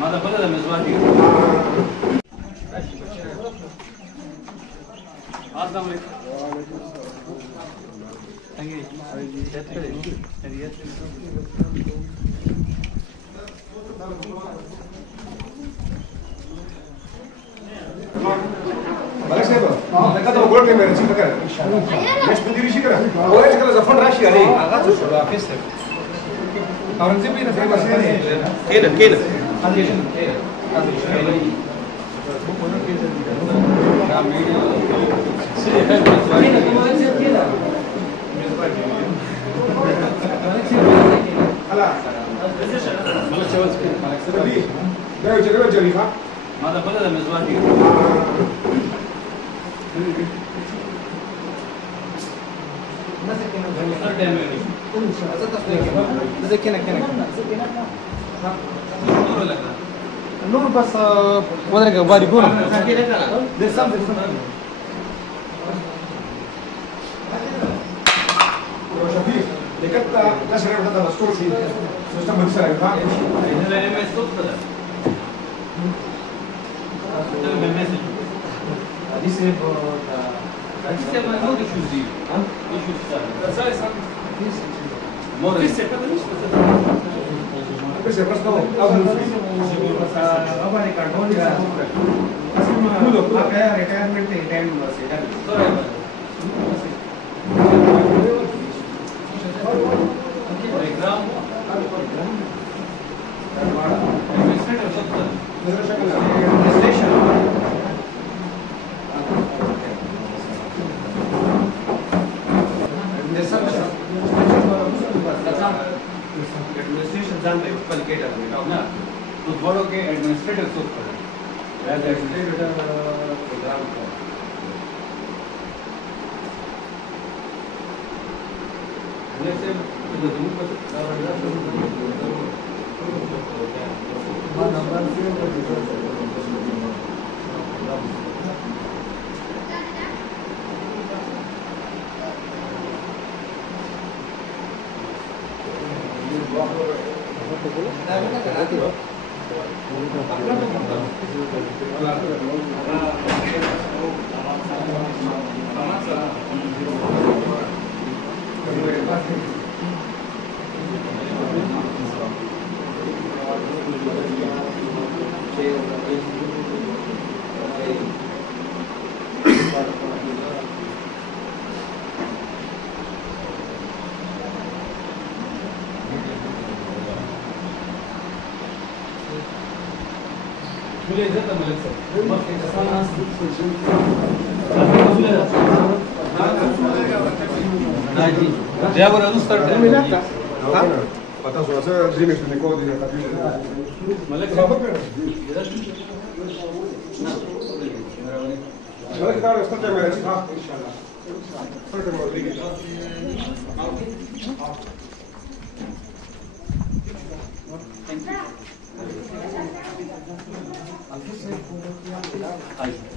ماذا بدل المزواج؟ السلام مالك سيبه لقد بقول لك ميرسي فكر مش بدي شيء كده هو ايش كده زفن راشي عليه اغاث الشباب فيستك اورنجي بينا زي ما سيني كده ماذا بدل المزواج؟ النور بس وضعك باري يكون شفيق لقد نشر هذا الاسطول في سيستم السائل तो बड़ों के एडमिनिस्ट्रेटर सोच पड़े एज एडमिनिस्ट्रेटर प्रोग्राम का जैसे दूर पर Thank you.